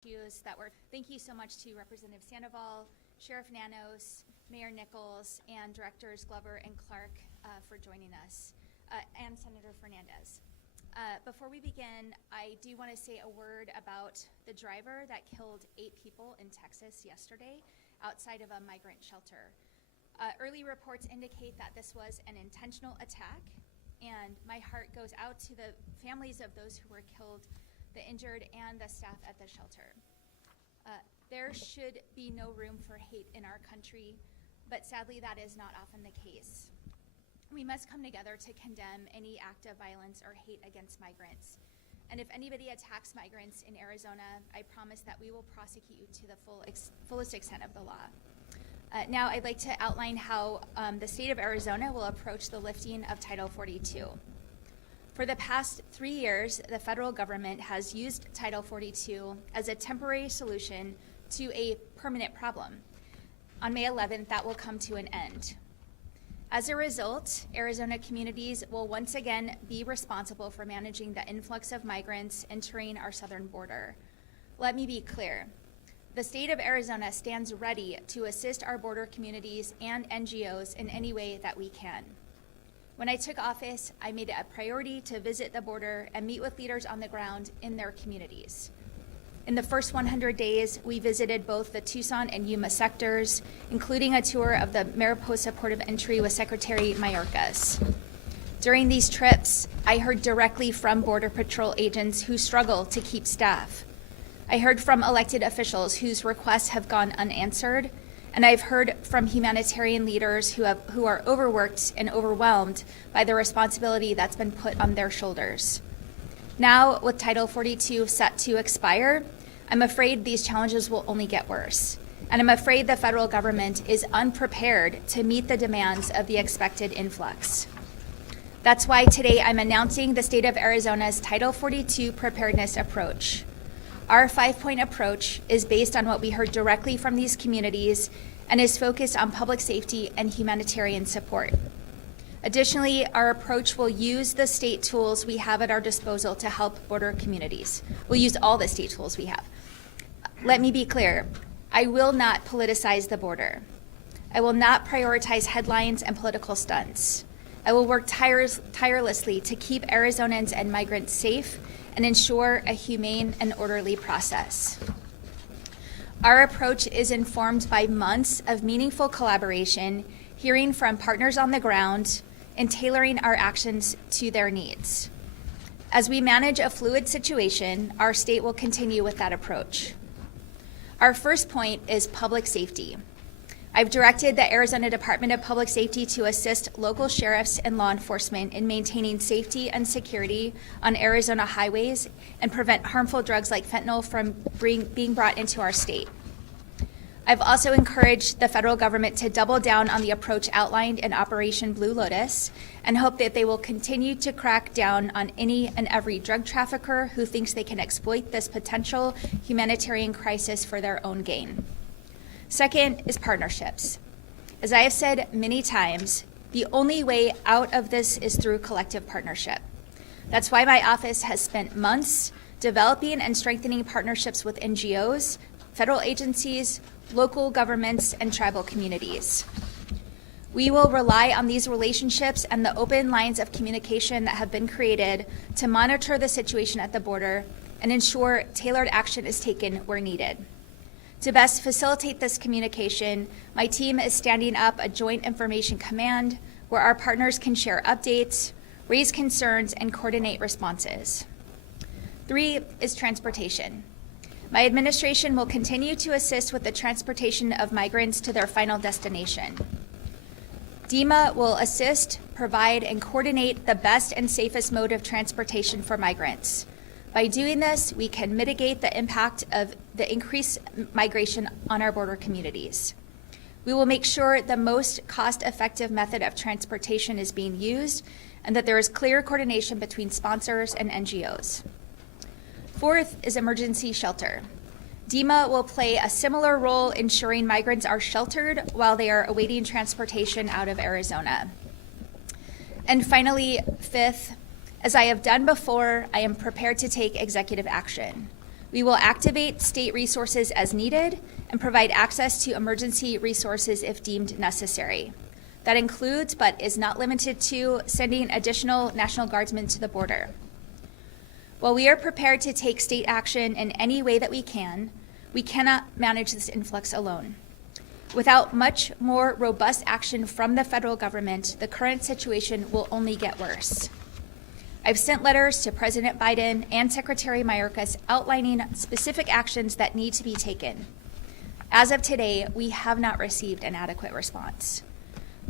Thank you so much to Representative Sandoval, Sheriff Nanos, Mayor Nichols, and Directors Glover and Clark for joining us, and Senator Fernandez. Before we begin, I do want to say a word about the driver that killed 8 people in Texas yesterday outside of a migrant shelter. Early reports indicate that this was an intentional attack, and my heart goes out to the families of those who were killed, the injured, and the staff at the shelter. There should be no room for hate in our country, but sadly that is not often the case. We must come together to condemn any act of violence or hate against migrants. And if anybody attacks migrants in Arizona, I promise that we will prosecute you to the fullest extent of the law. Now I'd like to outline how the state of Arizona will approach the lifting of Title 42. For the past 3 years, the federal government has used Title 42 as a temporary solution to a permanent problem. On May 11th, that will come to an end. As a result, Arizona communities will once again be responsible for managing the influx of migrants entering our southern border. Let me be clear. The state of Arizona stands ready to assist our border communities and NGOs in any way that we can. When I took office, I made it a priority to visit the border and meet with leaders on the ground in their communities. In the first 100 days, we visited both the Tucson and Yuma sectors, including a tour of the Mariposa Port of Entry with Secretary Mayorkas. During these trips, I heard directly from Border Patrol agents who struggle to keep staff. I heard from elected officials whose requests have gone unanswered, and I've heard from humanitarian leaders who are overworked and overwhelmed by the responsibility that's been put on their shoulders. Now, with Title 42 set to expire, I'm afraid these challenges will only get worse. And I'm afraid the federal government is unprepared to meet the demands of the expected influx. That's why today I'm announcing the state of Arizona's Title 42 preparedness approach. Our 5-point approach is based on what we heard directly from these communities and is focused on public safety and humanitarian support. Additionally, our approach will use the state tools we have at our disposal to help border communities. We'll use all the state tools we have. Let me be clear, I will not politicize the border. I will not prioritize headlines and political stunts. I will work tirelessly to keep Arizonans and migrants safe and ensure a humane and orderly process. Our approach is informed by months of meaningful collaboration, hearing from partners on the ground, and tailoring our actions to their needs. As we manage a fluid situation, our state will continue with that approach. Our first point is public safety. I've directed the Arizona Department of Public Safety to assist local sheriffs and law enforcement in maintaining safety and security on Arizona highways and prevent harmful drugs like fentanyl from being brought into our state. I've also encouraged the federal government to double down on the approach outlined in Operation Blue Lotus and hope that they will continue to crack down on any and every drug trafficker who thinks they can exploit this potential humanitarian crisis for their own gain. Second is partnerships. As I have said many times, the only way out of this is through collective partnership. That's why my office has spent months developing and strengthening partnerships with NGOs, federal agencies, local governments, and tribal communities. We will rely on these relationships and the open lines of communication that have been created to monitor the situation at the border and ensure tailored action is taken where needed. To best facilitate this communication, my team is standing up a joint information command where our partners can share updates, raise concerns, and coordinate responses. 3 is transportation. My administration will continue to assist with the transportation of migrants to their final destination. DEMA will assist, provide, and coordinate the best and safest mode of transportation for migrants. By doing this, we can mitigate the impact of the increased migration on our border communities. We will make sure the most cost-effective method of transportation is being used and that there is clear coordination between sponsors and NGOs. 4th is emergency shelter. DEMA will play a similar role ensuring migrants are sheltered while they are awaiting transportation out of Arizona. And finally, 5th, as I have done before, I am prepared to take executive action. We will activate state resources as needed and provide access to emergency resources if deemed necessary. That includes, but is not limited to, sending additional National Guardsmen to the border. While we are prepared to take state action in any way that we cannot manage this influx alone. Without much more robust action from the federal government, the current situation will only get worse. I've sent letters to President Biden and Secretary Mayorkas outlining specific actions that need to be taken. As of today, we have not received an adequate response.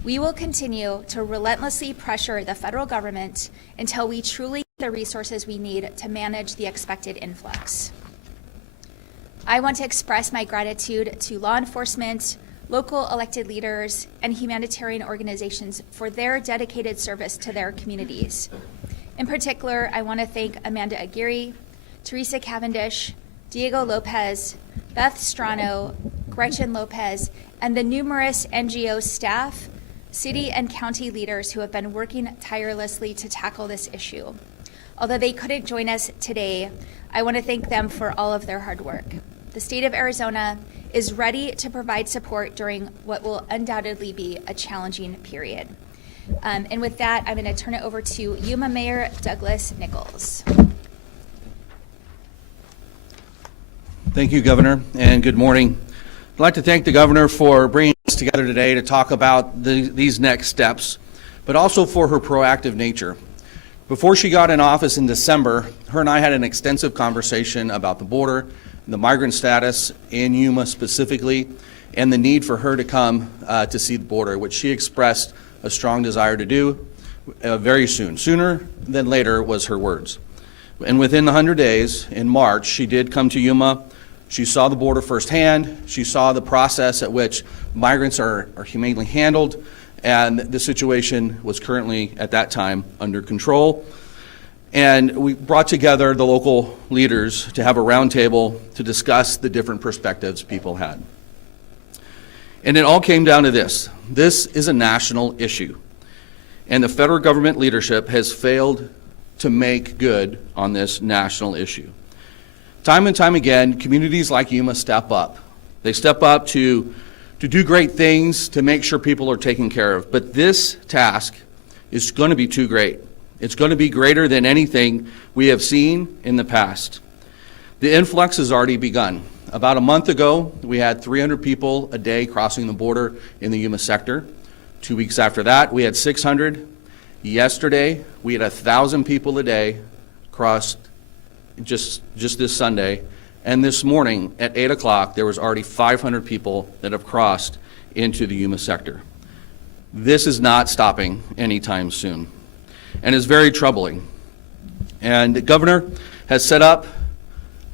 We will continue to relentlessly pressure the federal government until we truly get the resources we need to manage the expected influx. I want to express my gratitude to law enforcement, local elected leaders, and humanitarian organizations for their dedicated service to their communities. In particular, I want to thank Amanda Aguirre, Teresa Cavendish, Diego Lopez, Beth Strano, Gretchen Lopez, and the numerous NGO staff, city and county leaders who have been working tirelessly to tackle this issue. Although they couldn't join us today, I want to thank them for all of their hard work. The state of Arizona is ready to provide support during what will undoubtedly be a challenging period. And with that, I'm going to turn it over to Yuma Mayor Douglas Nicholls. Thank you, Governor, and good morning. I'd like to thank the Governor for bringing us together today to talk about these next steps, but also for her proactive nature. Before she got in office in December, her and I had an extensive conversation about the border, the migrant status in Yuma specifically, and the need for her to come to see the border, which she expressed a strong desire to do very soon. Sooner than later was her words. And within 100 days, in March, she did come to Yuma. She saw the border firsthand. She saw the process at which migrants are humanely handled, and the situation was currently, at that time, under control. And we brought together the local leaders to have a roundtable to discuss the different perspectives people had. And it all came down to this. This is a national issue, and the federal government leadership has failed to make good on this national issue. Time and time again, communities like Yuma step up. They step up to do great things, to make sure people are taken care of. But this task is going to be too great. It's going to be greater than anything we have seen in the past. The influx has already begun. About a month ago, we had 300 people a day crossing the border in the Yuma sector. 2 weeks after that, we had 600. Yesterday, we had 1,000 people a day crossed just this Sunday. And this morning at 8 o'clock, there was already 500 people that have crossed into the Yuma sector. This is not stopping anytime soon, and is very troubling. And the governor has set up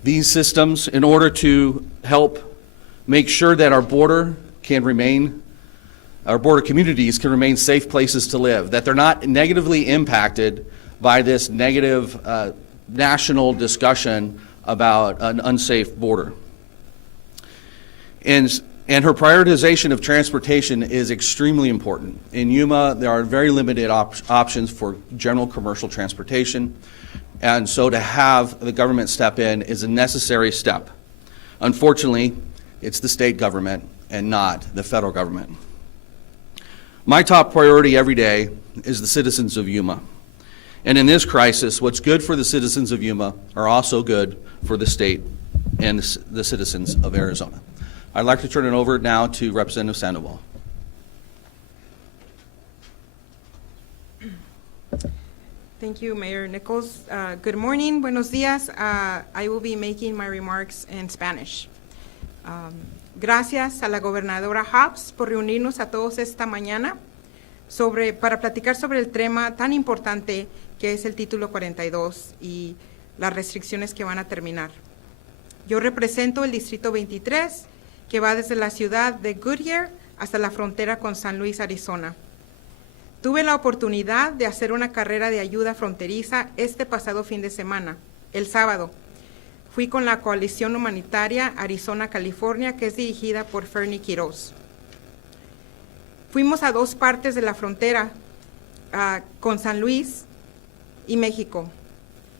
these systems in order to help make sure that our border communities can remain safe places to live, that they're not negatively impacted by this negative national discussion about an unsafe border. And her prioritization of transportation is extremely important. In Yuma, there are very limited options for general commercial transportation, and so to have the government step in is a necessary step. Unfortunately, it's the state government and not the federal government. My top priority every day is the citizens of Yuma. And in this crisis, what's good for the citizens of Yuma are also good for the state and the citizens of Arizona. I'd like to turn it over now to Representative Sandoval. Thank you, Mayor Nicholls. Good morning, buenos días. I will be making my remarks in Spanish. Gracias a la gobernadora Hobbs por reunirnos a todos esta mañana para platicar sobre el tema tan importante que es el título 42 y las restricciones que van a terminar. Yo represento el distrito 23, que va desde la ciudad de Goodyear hasta la frontera con San Luis, Arizona. Tuve la oportunidad de hacer una carrera de ayuda fronteriza este pasado fin de semana, el sábado. Fui con la coalición humanitaria Arizona-California, que es dirigida por Fernie Quiroz. Fuimos a dos partes de la frontera con San Luis y México.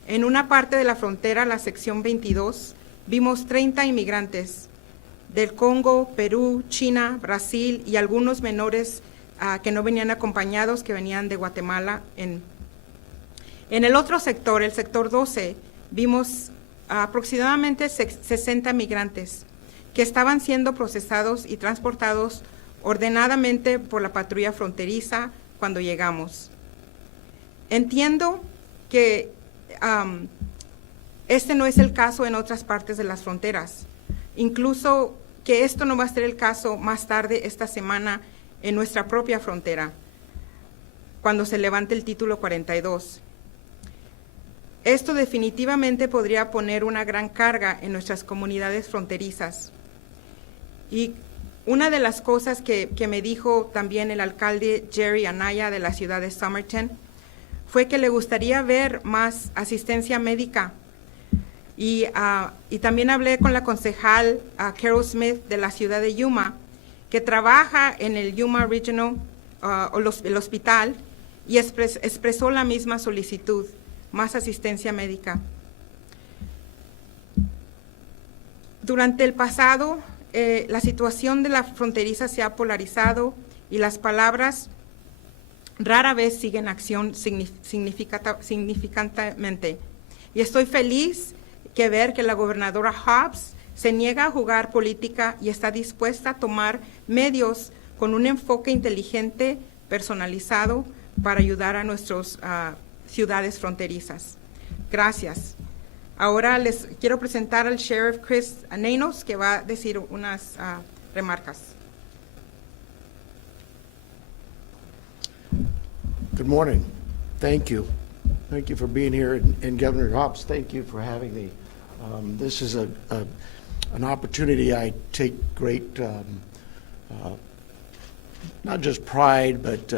En una parte de la frontera, la sección 22, vimos 30 inmigrantes del Congo, Perú, China, Brasil y algunos menores que no venían acompañados, que venían de Guatemala. En el otro sector, el sector 12, vimos aproximadamente 60 migrantes que estaban siendo procesados y transportados ordenadamente por la patrulla fronteriza cuando llegamos. Entiendo que este no es el caso en otras partes de las fronteras, incluso que esto no va a ser el caso más tarde esta semana en nuestra propia frontera, cuando se levante el título 42. Esto definitivamente podría poner una gran carga en nuestras comunidades fronterizas. Y una de las cosas que me dijo también el alcalde Jerry Anaya de la ciudad de Somerton fue que le gustaría ver más asistencia médica. Y también hablé con la concejal Carol Smith de la ciudad de Yuma, que trabaja en el Yuma Regional, el hospital, y expresó la misma solicitud, más asistencia médica. Durante el pasado, la situación de la fronteriza se ha polarizado y las palabras rara vez siguen acción significativamente. Y estoy feliz que ver que la gobernadora Hobbs se niega a jugar política y está dispuesta a tomar medios con un enfoque inteligente, personalizado, para ayudar a nuestras ciudades fronterizas. Gracias. Ahora les quiero presentar al Sheriff Chris Nanos, que va a decir unas remarcas. Good morning. Thank you. Thank you for being here. And Governor Hobbs, thank you for having me. This is an opportunity I take great, not just pride, but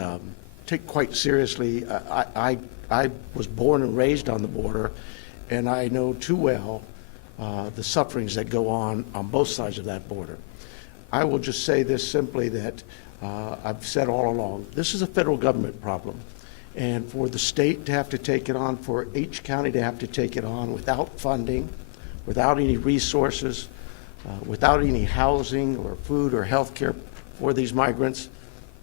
take quite seriously. I was born and raised on the border, and I know too well the sufferings that go on both sides of that border. I will just say this simply, that I've said all along, this is a federal government problem. And for the state to have to take it on, for each county to have to take it on without funding, without any resources, without any housing or food or health care for these migrants,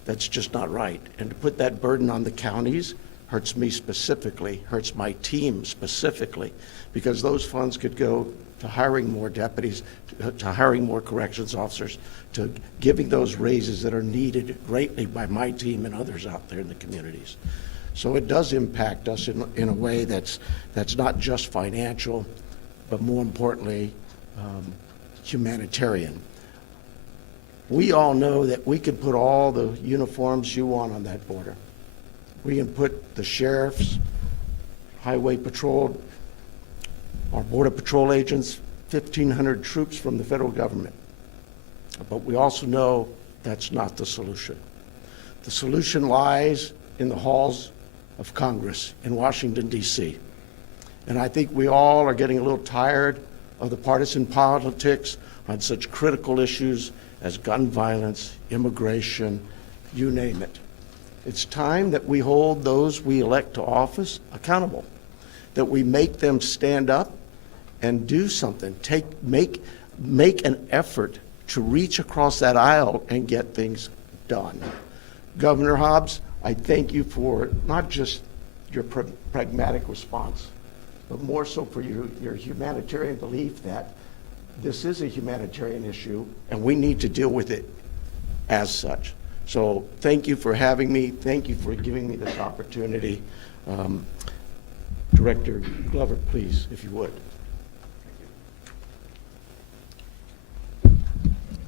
that's just not right. And to put that burden on the counties hurts me specifically, hurts my team specifically, because those funds could go to hiring more deputies, to hiring more corrections officers, to giving those raises that are needed greatly by my team and others out there in the communities. So it does impact us in a way that's not just financial, but more importantly, humanitarian. We all know that we can put all the uniforms you want on that border. We can put the sheriffs, highway patrol, our border patrol agents, 1,500 troops from the federal government. But we also know that's not the solution. The solution lies in the halls of Congress in Washington, D.C. And I think we all are getting a little tired of the partisan politics on such critical issues as gun violence, immigration, you name it. It's time that we hold those we elect to office accountable, that we make them stand up and do something, make an effort to reach across that aisle and get things done. Governor Hobbs, I thank you for not just your pragmatic response, but more so for your humanitarian belief that this is a humanitarian issue and we need to deal with it as such. So thank you for having me. Thank you for giving me this opportunity. Director Glover, please, if you would.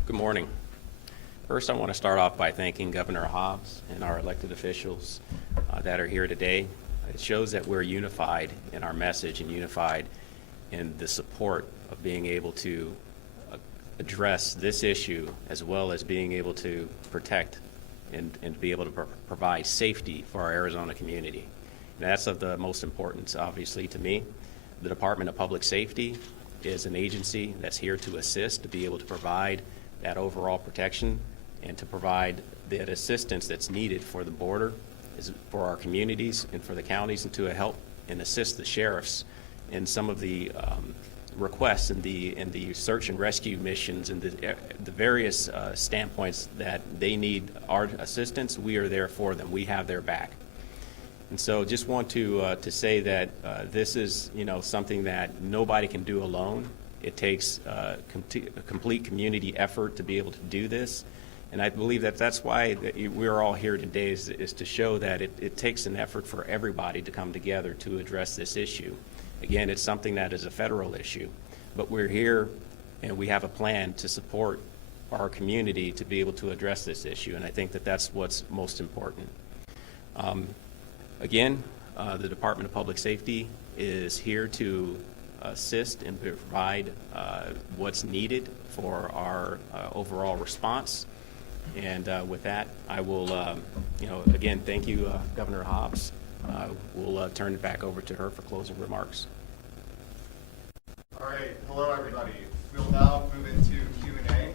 Good morning. First, I want to start off by thanking Governor Hobbs and our elected officials that are here today. It shows that we're unified in our message and unified in the support of being able to address this issue, as well as being able to protect and be able to provide safety for our Arizona community. And that's of the most importance, obviously, to me. The Department of Public Safety is an agency that's here to assist, to be able to provide that overall protection and to provide that assistance that's needed for the border, for our communities and for the counties, and to help and assist the sheriffs in some of the requests and the search and rescue missions and the various standpoints that they need our assistance, we are there for them. We have their back. And so just want to say that this is, something that nobody can do alone. It takes a complete community effort to be able to do this. And I believe that that's why we're all here today is to show that it takes an effort for everybody to come together to address this issue. Again, it's something that is a federal issue, but we're here and we have a plan to support our community to be able to address this issue. And I think that that's what's most important. Again, the Department of Public Safety is here to assist and provide what's needed for our overall response. And with that, I will, again, thank you, Governor Hobbs. We'll turn it back over to her for closing remarks. All right. Hello, everybody. We'll now move into Q&A.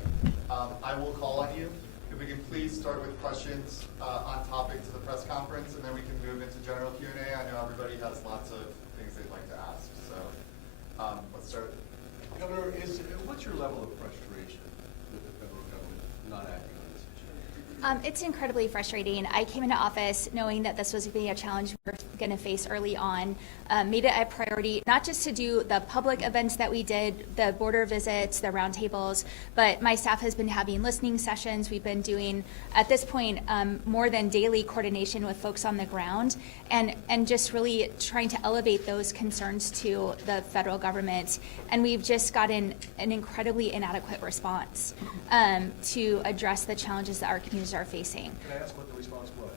I will call on you. If we can please start with questions on topic to the press conference, and then we can move into general Q&A. I know everybody has lots of things they'd like to ask. So let's start. Governor, what's your level of frustration with the federal government not acting on this issue? It's incredibly frustrating. I came into office knowing that this was going to be a challenge we were going to face early on. Made it a priority, not just to do the public events that we did, the border visits, the roundtables, but my staff has been having listening sessions. We've been doing, at this point, more than daily coordination with folks on the ground, and just really trying to elevate those concerns to the federal government. And we've just gotten an incredibly inadequate response to address the challenges that our communities are facing. Can I ask what the response was?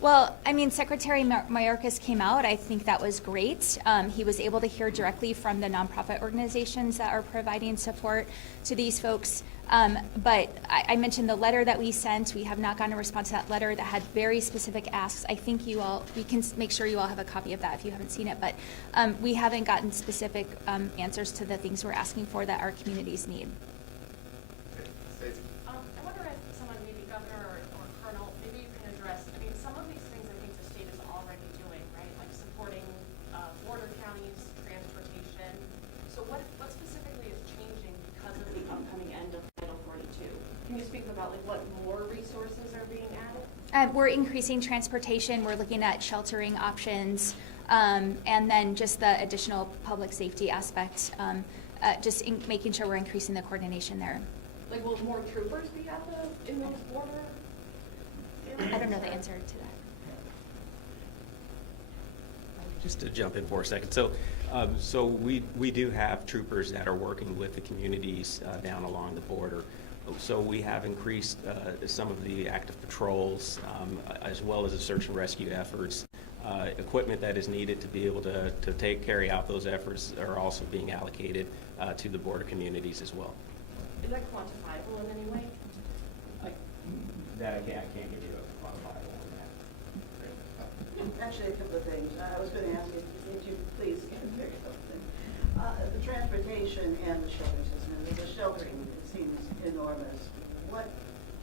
Well, I mean, Secretary Mayorkas came out. I think that was great. He was able to hear directly from the nonprofit organizations that are providing support to these folks. But I mentioned the letter that we sent. We have not gotten a response to that letter that had very specific asks. I think we can make sure you all have a copy of that if you haven't seen it. But we haven't gotten specific answers to the things we're asking for that our communities need. Stacey. I wonder if someone, maybe Governor or Colonel, maybe you can address, I mean, some of these things I think the state is already doing, right? Like supporting border counties, transportation. So what specifically is changing because of the upcoming end of Title 42? Can you speak about like what more resources are being added? We're increasing transportation. We're looking at sheltering options, and then just the additional public safety aspect, making sure we're increasing the coordination there. Like will more troopers be in those border areas? I don't know the answer to that. Just to jump in for a second. So we do have troopers that are working with the communities down along the border. So we have increased some of the active patrols, as well as the search and rescue efforts. Equipment that is needed to be able to carry out those efforts are also being allocated to the border communities as well. Is that quantifiable in any way? I can't give you a quantifiable on that. Actually, a couple of things. I was going to ask you, if you please, very something. The transportation and the shelter system. The sheltering, it seems enormous. What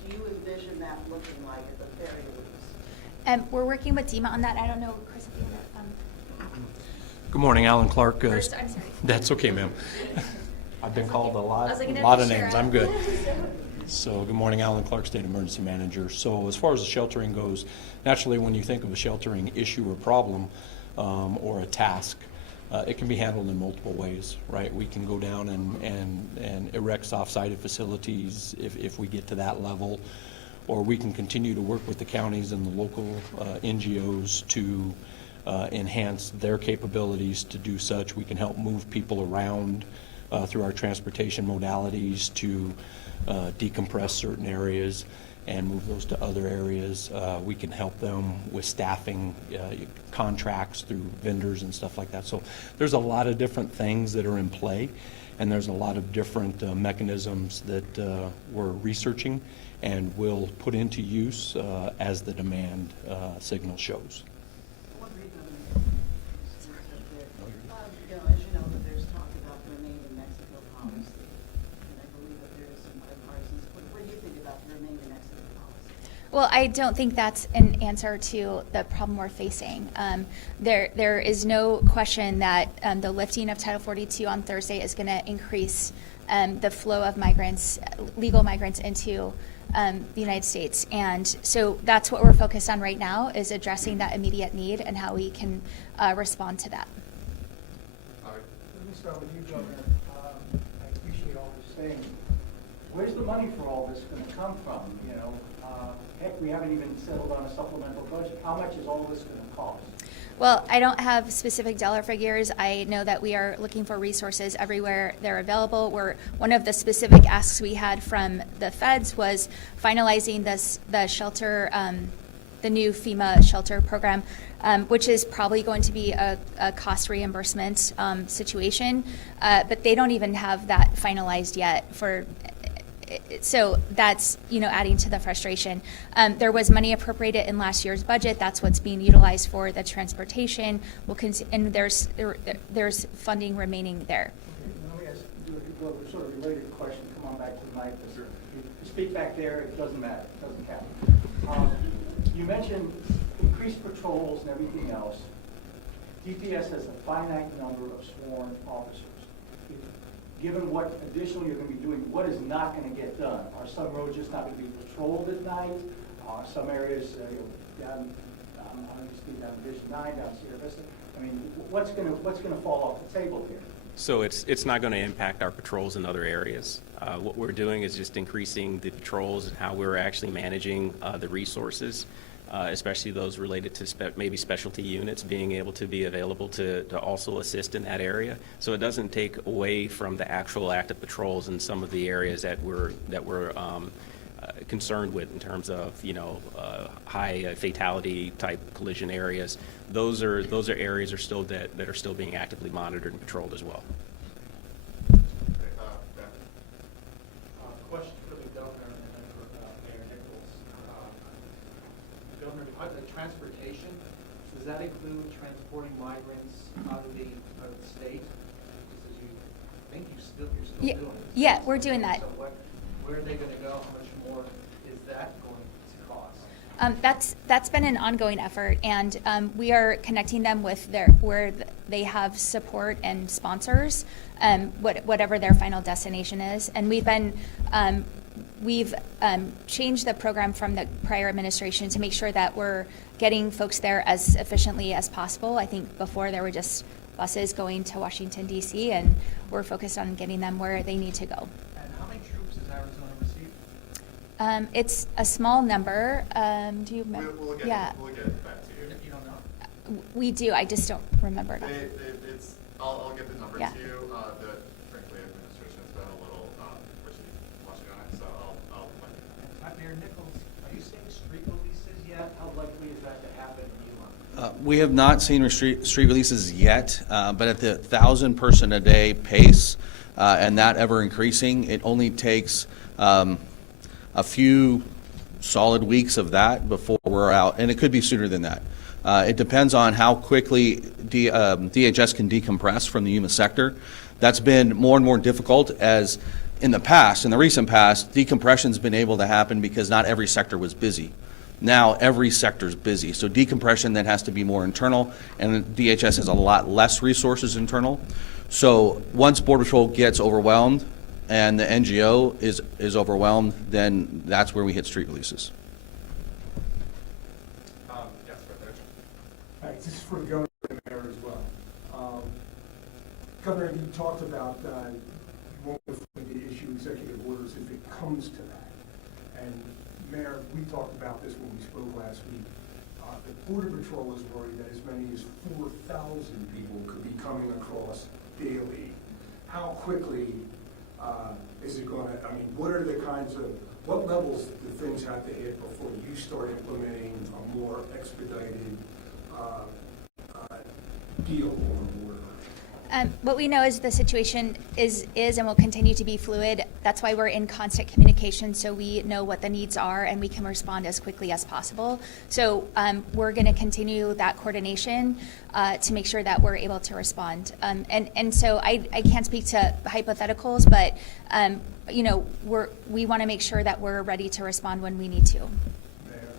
do you envision that looking like at the very least? We're working with DEMA on that. I don't know, Chris, if you want to. Good morning, Alan Clark. First, I'm sorry. That's okay, ma'am. I've been called a I lot was looking at of the names. sheriff. I'm good. So, good morning, Alan Clark, State Emergency Manager. So, as far as the sheltering goes, naturally, when you think of a sheltering issue or problem or a task, it can be handled in multiple ways, right? We can go down and erect soft-sided facilities if we get to that level, or we can continue to work with the counties and the local NGOs to enhance their capabilities to do such. We can help move people around through our transportation modalities to decompress certain areas and move those to other areas. We can help them with staffing contracts through vendors and stuff like that. So there's a lot of different things that are in play, and there's a lot of different mechanisms that we're researching and will put into use as the demand signal shows. One reason I'm as you know, that there's talk about the Remain in Mexico policy, and I believe that there is some bipartisan support. What do you think about the Remain in Mexico policy? Well, I don't think that's an answer to the problem we're facing. There is no question that the lifting of Title 42 on Thursday is going to increase the flow of migrants, legal migrants into the United States. And so that's what we're focused on right now, is addressing that immediate need and how we can respond to that. All right. Let me start with you, Governor. I appreciate all you're saying. Where's the money for all this going to come from? You know, heck, we haven't even settled on a supplemental budget. How much is all this going to cost? Well, I don't have specific dollar figures. I know that we are looking for resources everywhere they're available. One of the specific asks we had from the feds was finalizing the shelter, the new FEMA shelter program, which is probably going to be a cost reimbursement situation, but they don't even have that finalized yet so that's, adding to the frustration. There was money appropriated in last year's budget. That's what's being utilized for the transportation. And there's funding remaining there. Okay, let me ask you a sort of related question. Come on back to the mic. Sure. You speak back there. It doesn't matter. It doesn't count. You mentioned increased patrols and everything else. DPS has a finite number of sworn officers. Given what additional you're going to be doing, what is not going to get done? Are some roads just not going to be patrolled at night? Are some areas down, I'm speaking down Division 9, down Sierra Vista? I mean, what's going to fall off the table here? So it's not going to impact our patrols in other areas. What we're doing is just increasing the patrols and how we're actually managing the resources, especially those related to maybe specialty units being able to be available to also assist in that area. So it doesn't take away from the actual active patrols in some of the areas that we're concerned with in terms of high fatality type collision areas. Those are areas that are still being actively monitored and patrolled as well. Question for the governor and then for Mayor Nichols. Governor, the transportation, does that include transporting migrants out of the state? Because I think you're still doing it. Yeah, we're doing that. So where are they going to go? How much more is that going to cost? That's been an ongoing effort, and we are connecting them with where they have support and sponsors, whatever their final destination is. And we've changed the program from the prior administration to make sure that we're getting folks there as efficiently as possible. I think before there were just buses going to Washington, D.C., and we're focused on getting them where they need to go. And how many troops does Arizona receive? It's a small number. Do you remember? We'll get back to you. You don't know? We do. I just don't remember it. I'll get the number Yeah. to you. Frankly, administration has been a little watching on it, so I'll let you know. Mayor Nichols, are you seeing street releases yet? How likely is that to happen in Yuma? We have not seen street releases yet, but at the 1,000-person a day pace, and that ever increasing, it only takes a few solid weeks of that before we're out, and it could be sooner than that. It depends on how quickly DHS can decompress from the Yuma sector. That's been more and more difficult as in the recent past, decompression's been able to happen because not every sector was busy. Now every sector's busy, so decompression then has to be more internal, and DHS has a lot less resources internal. So once Border Patrol gets overwhelmed and the NGO is overwhelmed, then that's where we hit street releases. Yes, right there. All right, this is for the governor and the mayor as well. Governor, you talked about you won't issue executive orders if it comes to that. And Mayor, we talked about this when we spoke last week. The Border Patrol is worried that as many as 4,000 people could be coming across daily. How quickly is it going to, what levels do things have to hit before you start implementing a more expedited deal on the border? What we know is the situation is and will continue to be fluid. That's why we're in constant communication, so we know what the needs are and we can respond as quickly as possible. So we're going to continue that coordination to make sure that we're able to respond. And so I can't speak to hypotheticals, but we want to make sure that we're ready to respond when we need to. Mayor,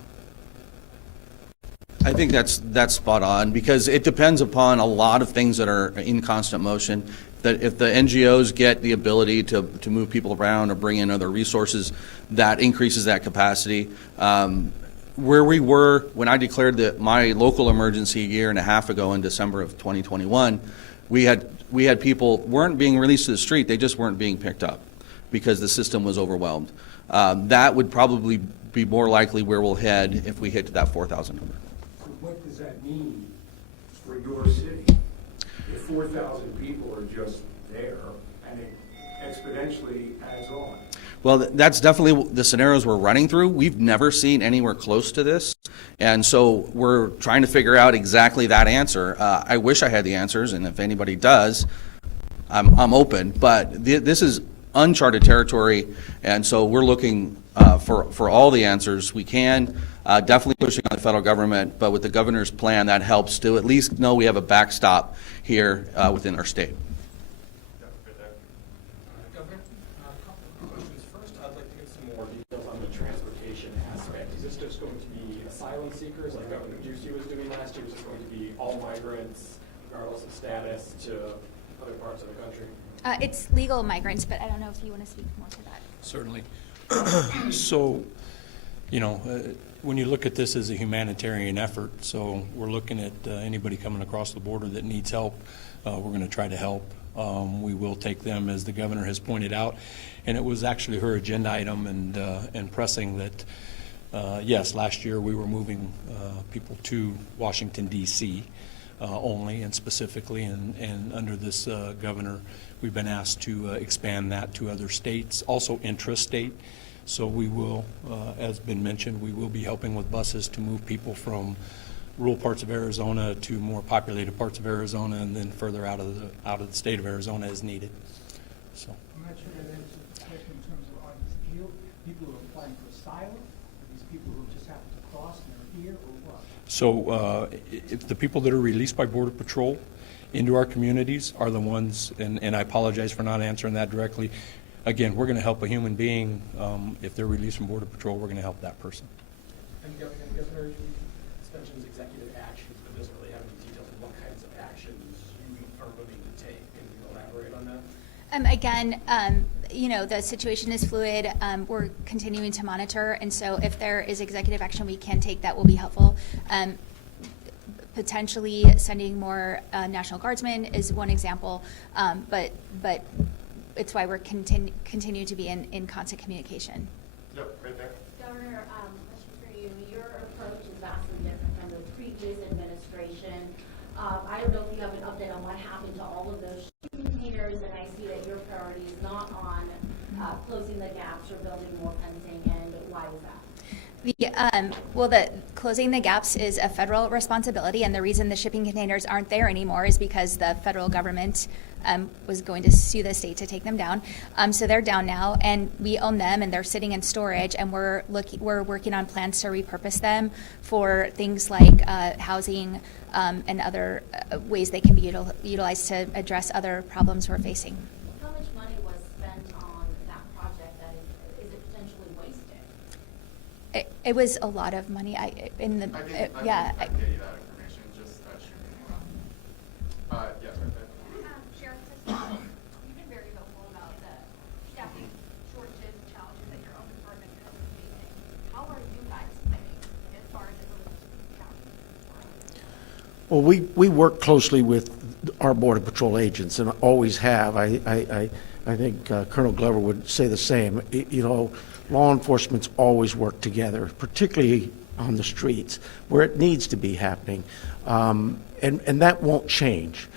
I think that's spot on, because it depends upon a lot of things that are in constant motion. That if the NGOs get the ability to move people around or bring in other resources, that increases that capacity. Where we were when I declared my local emergency a year and a half ago in December of 2021, we had people weren't being released to the street, they just weren't being picked up because the system was overwhelmed. That would probably be more likely where we'll head if we hit to that 4,000 number. So what does that mean for your city? If 4,000 people are just there and it exponentially adds on? Well, that's definitely the scenarios we're running through. We've never seen anywhere close to this. And so we're trying to figure out exactly that answer. I wish I had the answers, and if anybody does, I'm open. But this is uncharted territory, and so we're looking for all the answers we can. Definitely pushing on the federal government, but with the governor's plan, that helps to at least know we have a backstop here within our state. Governor, a couple of questions. First, I'd like to get some more details on the transportation aspect. Is this just going to be asylum seekers like Governor Ducey was doing last year? Is this going to be all migrants, regardless of status, to other parts of the country? It's legal migrants, but I don't know if you want to speak more to that. Certainly. So, when you look at this as a humanitarian effort, so we're looking at anybody coming across the border that needs help, we're going to try to help. We will take them, as the governor has pointed out, and it was actually her agenda item and pressing that, yes, last year we were moving people to Washington, D.C. Only and specifically, and under this governor, we've been asked to expand that to other states, also intrastate. So we will, as been mentioned, we will be helping with buses to move people from rural parts of Arizona to more populated parts of Arizona, and then further out of the state of Arizona as needed. So. I'm not sure that answers the question in terms of, are these people who are applying for asylum, are these people who just happen to cross and are here, or what? So if the people that are released by Border Patrol into our communities are the ones, and I apologize for not answering that directly. Again, we're going to help a human being. If they're released from Border Patrol, we're going to help that person. And Governor, you mentions executive actions, but doesn't really have any details on what kinds of actions you are willing to take. Can you elaborate on that? Again, the situation is fluid. We're continuing to monitor, and so if there is executive action we can take, that will be helpful. Potentially sending more National Guardsmen is one example, but it's why we're continue to be in constant communication. Yep, right there. Governor, question for you. Your approach is vastly different from the previous administration. I don't know if you have an update on what happened to all of those shipping containers, and I see that your priority is not on closing the gaps or building more fencing, and why is that? The closing the gaps is a federal responsibility, and the reason the shipping containers aren't there anymore is because the federal government was going to sue the state to take them down. So they're down now, and we own them, and they're sitting in storage, and we're working on plans to repurpose them for things like housing and other ways they can be utilized to address other problems we're facing. How much money was spent on that project that is it potentially wasted? It was a lot of money. I can get you that information, just shooting around. Yes, right there. Sheriff, you've been very vocal about the staffing shortages and challenges that your own department is facing. How are you guys planning as far as it relates to these challenges? Well, we work closely with our Border Patrol agents, and always have. I think Colonel Glover would say the same. Law enforcement's always worked together, particularly on the streets, where it needs to be happening, and that won't change.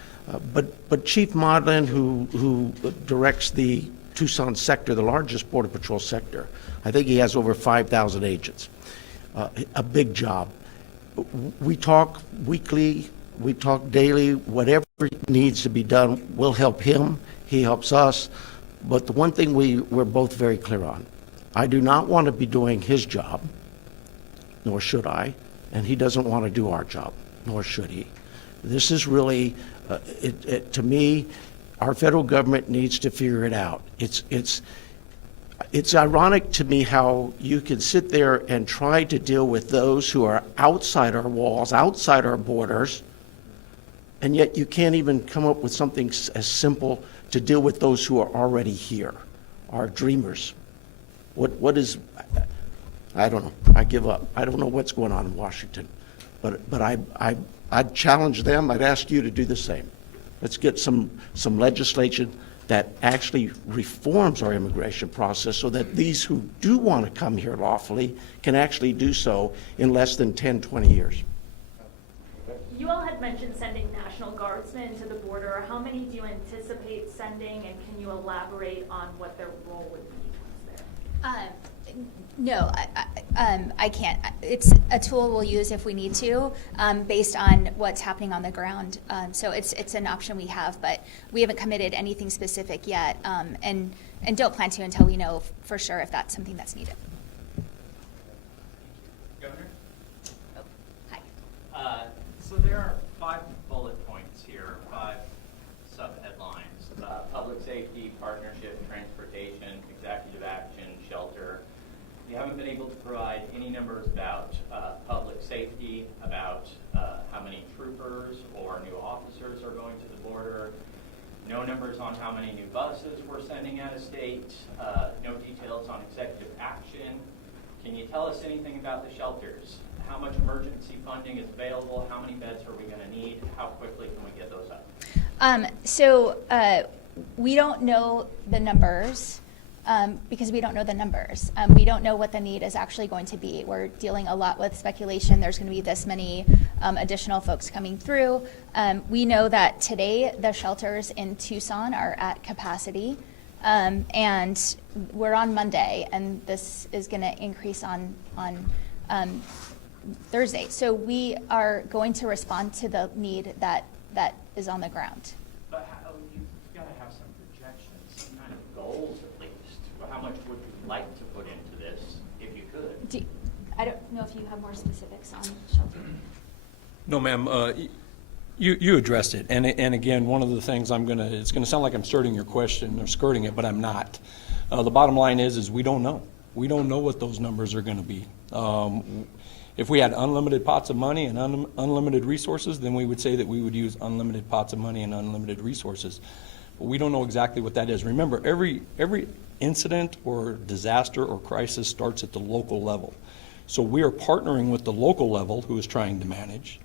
But Chief Modlin, who directs the Tucson sector, the largest Border Patrol sector, I think he has over 5,000 agents. A big job. We talk weekly, we talk daily. Whatever needs to be done, we'll help him. He helps us. But the one thing we're both very clear on, I do not want to be doing his job, nor should I, and he doesn't want to do our job, nor should he. This is really, to me, our federal government needs to figure it out. It's ironic to me how you can sit there and try to deal with those who are outside our walls, outside our borders, and yet you can't even come up with something as simple to deal with those who are already here, our dreamers. What is, I don't know, I give up. I don't know what's going on in Washington, but I'd challenge them, I'd ask you to do the same. Let's get some legislation that actually reforms our immigration process so that these who do want to come here lawfully can actually do so in less than 10, 20 years. You all had mentioned sending National Guardsmen to the border. How many do you anticipate sending, and can you elaborate on what their role would be once there? No, I can't. It's a tool we'll use if we need to, based on what's happening on the ground. So it's an option we have, but we haven't committed anything specific yet, and don't plan to until we know for sure if that's something that's needed. Governor? Oh, hi. So there are 5 bullet points here, 5 sub-headlines. Public safety, partnership, transportation, executive action, shelter. You haven't been able to provide any numbers about public safety, about how many troopers or new officers are going to the border. No numbers on how many new buses we're sending out of state. No details on executive action. Can you tell us anything about the shelters? How much emergency funding is available? How many beds are we going to need? How quickly can we get those up? We don't know the numbers because we don't know the numbers. We don't know what the need is actually going to be. We're dealing a lot with speculation. There's going to be this many additional folks coming through. We know that today the shelters in Tucson are at capacity. And we're on Monday, and this is going to increase on Thursday. So we are going to respond to the need that is on the ground. But you've got to have some projections, some kind of goals at least. Well, how much would you like to put into this if you could? I don't know if you have more specifics on shelter. No, ma'am. You addressed it, and again, one of the things it's gonna sound like I'm skirting your question or skirting it, but I'm not. The bottom line is we don't know. We don't know what those numbers are gonna be. If we had unlimited pots of money and unlimited resources, then we would say that we would use unlimited pots of money and unlimited resources. But we don't know exactly what that is. Remember, every incident or disaster or crisis starts at the local level. So we are partnering with the local level who is trying to manage,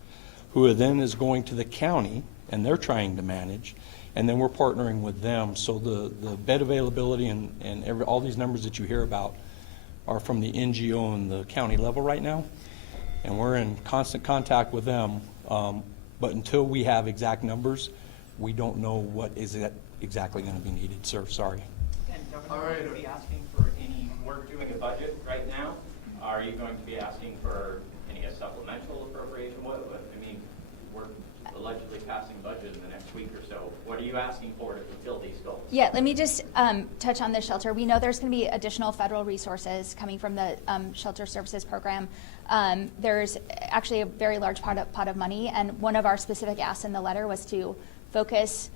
who then is going to the county, and they're trying to manage, and then we're partnering with them. So the bed availability and all these numbers that you hear about are from the NGO and the county level right now, and we're in constant contact with them. But until we have exact numbers, we don't know what is exactly going to be needed, sir. Sorry. And Governor, are you going to be asking for any, we're doing a budget right now. Are you going to be asking for any supplemental appropriation? I mean, we're allegedly passing budget in the next week or so. What are you asking for to fulfill these goals? Yeah, let me just touch on the shelter. We know there's going to be additional federal resources coming from the Shelter Services Program. There's actually a very large pot of money, and one of our specific asks in the letter was to focus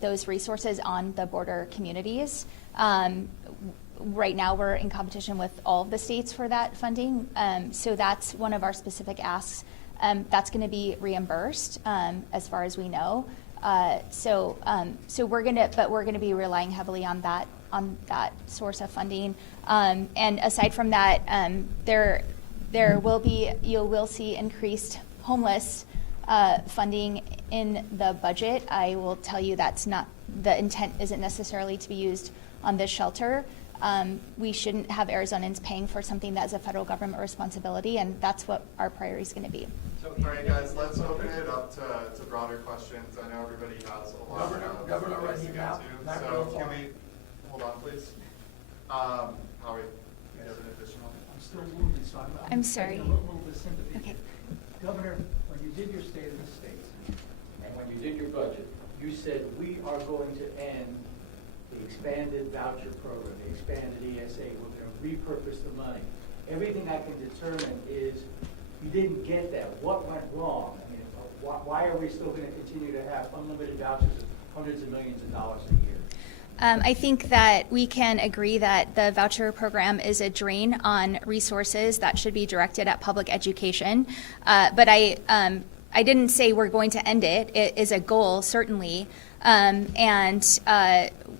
those resources on the border communities. Right now, we're in competition with all of the states for that funding, so that's one of our specific asks. That's going to be reimbursed, as far as we know. So we're gonna be relying heavily on that source of funding. And aside from that, you will see increased homeless funding in the budget. I will tell you that's not the intent. Isn't necessarily to be used on this shelter. We shouldn't have Arizonans paying for something that is a federal government responsibility, and that's what our priority is going to be. All right, guys, let's open it up to broader questions. I know everybody has a lot Governor, of right things to now, get not to. real So can talk. we, hold on, please. Howie, you have an additional? I'm still moving, so I'm sorry. taking a little bit of sympathy. Okay. Governor, when you did your State of the State, and when you did your budget, you said, we are going to end the expanded voucher program, the expanded ESA, we're going to repurpose the money. Everything I can determine is you didn't get that. What went wrong? I mean, why are we still going to continue to have unlimited vouchers of hundreds of millions of dollars a year? I think that we can agree that the voucher program is a drain on resources that should be directed at public education. But I didn't say we're going to end it. It is a goal, certainly.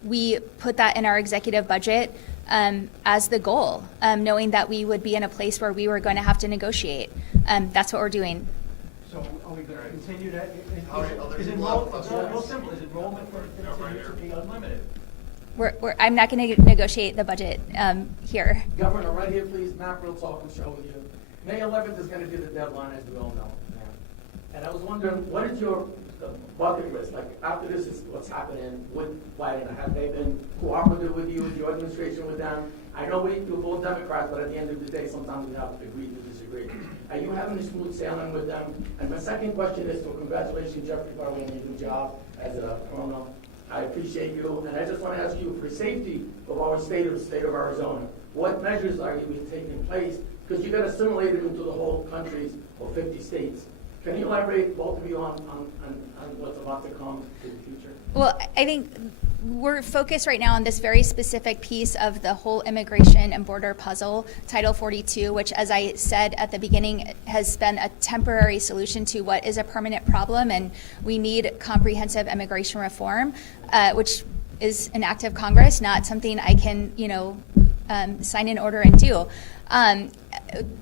We put that in our executive budget as the goal, knowing that we would be in a place where we were going to have to negotiate. That's what we're doing. So are we going to continue that? Others Is will have enrollment, it's questions. real simple, is enrollment for continue to be unlimited? I'm not going to negotiate the budget here. Governor, right here, please, not real talk and show with you. May 11th is going to be the deadline, as we all know. And I was wondering, what is your bucket list? Like, after this is what's happening with Biden, have they been cooperative with you, with your administration, with them? I know you're both Democrats, but at the end of the day, sometimes we have to agree to disagree. Are you having a smooth sailing with them? And my second question is, so congratulations, Jeffrey, probably on your new job as a colonel. I appreciate you, and I just want to ask you, for safety of our state of Arizona, what measures are you taking place? Because you got assimilated into the whole countries of 50 states. Can you elaborate, both of you, on what's about to come in the future? Well, I think we're focused right now on this very specific piece of the whole immigration and border puzzle, Title 42, which, as I said at the beginning, has been a temporary solution to what is a permanent problem, and we need comprehensive immigration reform, which is an act of Congress, not something I can, sign an order and do.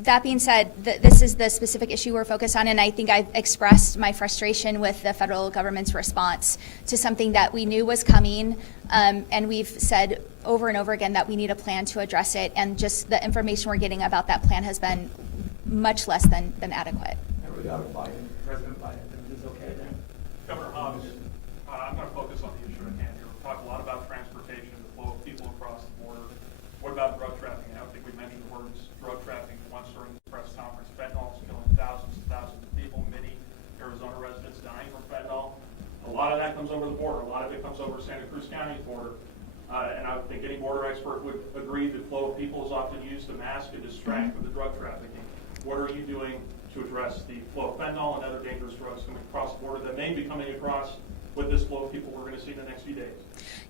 That being said, this is the specific issue we're focused on, and I think I've expressed my frustration with the federal government's response to something that we knew was coming, and we've said over and over again that we need a plan to address it, and just the information we're getting about that plan has been much less than adequate. In regard to Biden, President Biden, is this okay then? Governor Hobbs, I'm going to focus on the issue at hand here. We've talked a lot about transportation, the flow of people across the border. What about drug trafficking? I don't think we mentioned the words drug trafficking once during the press conference. Fentanyl is killing thousands and thousands of people, many Arizona residents dying from fentanyl. A lot of that comes over the border. A lot of it comes over Santa Cruz County's border. And I think any border expert would agree that flow of people is often used to mask and distract from the drug trafficking. What are you doing to address the flow of fentanyl and other dangerous drugs coming across the border that may be coming across with this flow of people we're going to see in the next few days?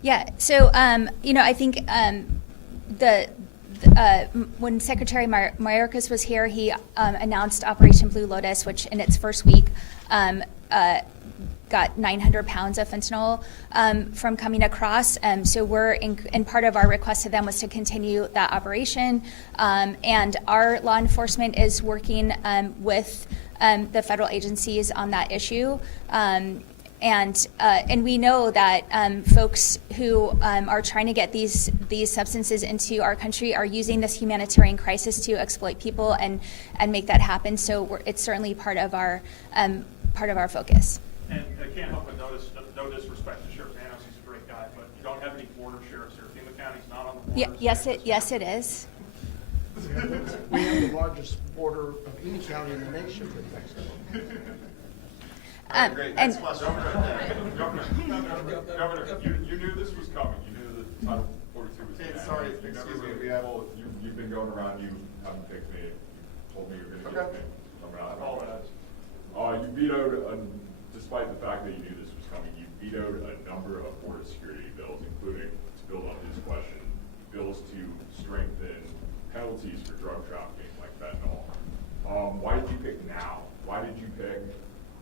Yeah, so, I think when Secretary Mayorkas was here, he announced Operation Blue Lotus, which in its first week got 900 pounds of fentanyl from coming across. So and part of our request to them was to continue that operation. And our law enforcement is working with the federal agencies on that issue. And we know that folks who are trying to get these substances into our country are using this humanitarian crisis to exploit people and make that happen. So it's certainly part of our focus. And I can't help but notice, no disrespect to Sheriff Nanos, he's a great guy, but you don't have any border sheriffs here. Pima County's not on the border. Yes, it is. We have the largest border of any county in the nation with Mexico. All right, great. Next and- question. Governor, you knew this was coming. You knew that Title 42 was Hey, coming. sorry, You never excuse me, really we have- told- You've been going around, you haven't picked me. You told me you're going to get Okay. me. I'm I out. apologize. You vetoed, despite the fact that you knew this was coming, you vetoed a number of border security bills, including, to build on his question, bills to strengthen penalties for drug trafficking like fentanyl. Why did you pick now? Why did you pick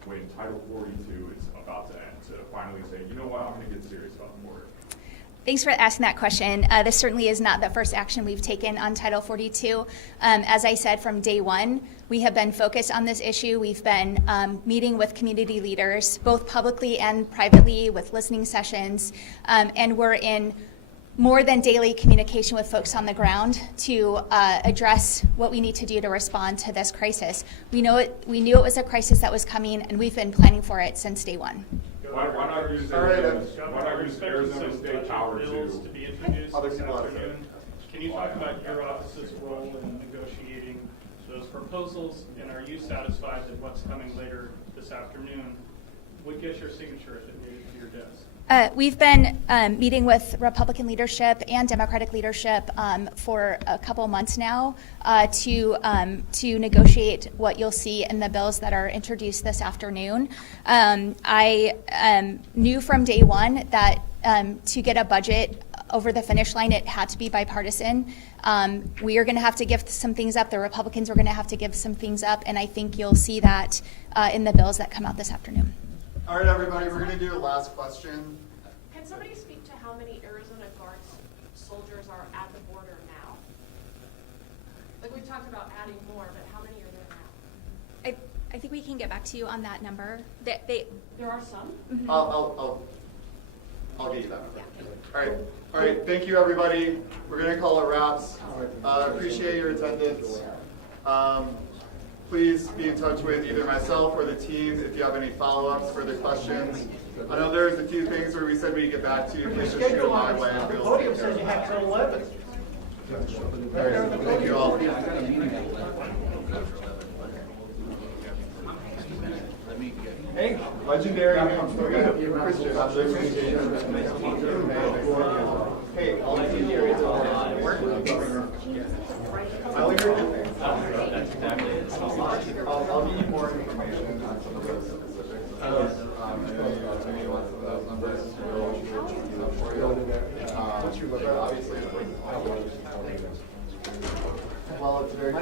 when Title 42 is about to end to finally say, you know what, I'm going to get serious about the border? Thanks for asking that question. This certainly is not the first action we've taken on Title 42. As I said, from day one, we have been focused on this issue. We've been meeting with community leaders, both publicly and privately, with listening sessions, and we're in more than daily communication with folks on the ground to address what we need to do to respond to this crisis. We knew it was a crisis that was coming, and we've been planning for it since day one. Why not use Arizona State power bills to to? be introduced Other this people have afternoon. Can you talk about your office's role in negotiating those proposals, and are you satisfied that what's coming later this afternoon would get your signature if it made it to your desk? We've been meeting with Republican leadership and Democratic leadership for a couple months now to negotiate what you'll see in the bills that are introduced this afternoon. I knew from day one that to get a budget over the finish line, it had to be bipartisan. We are going to have to give some things up. The Republicans are going to have to give some things up, and I think you'll see that in the bills that come out this afternoon. All right, everybody, we're going to do a last question. Can somebody speak to how many Arizona Guards soldiers are at the border now? Like, we talked about adding more, but how many are there now? I think we can get back to you on that number. There are some? I'll get you that number. All right, thank you, everybody. We're going to call it wraps. Appreciate your attendance. Please be in touch with either myself or the team if you have any follow-ups, further questions. I know there's a few things where we said we'd get back to you. Please just shoot my way. The podium says you have till 11. All right, thank you all. Hey, legendary Christian. Hey, all legendary. I'll give you more information on some of those specifics. Obviously, well, it's very.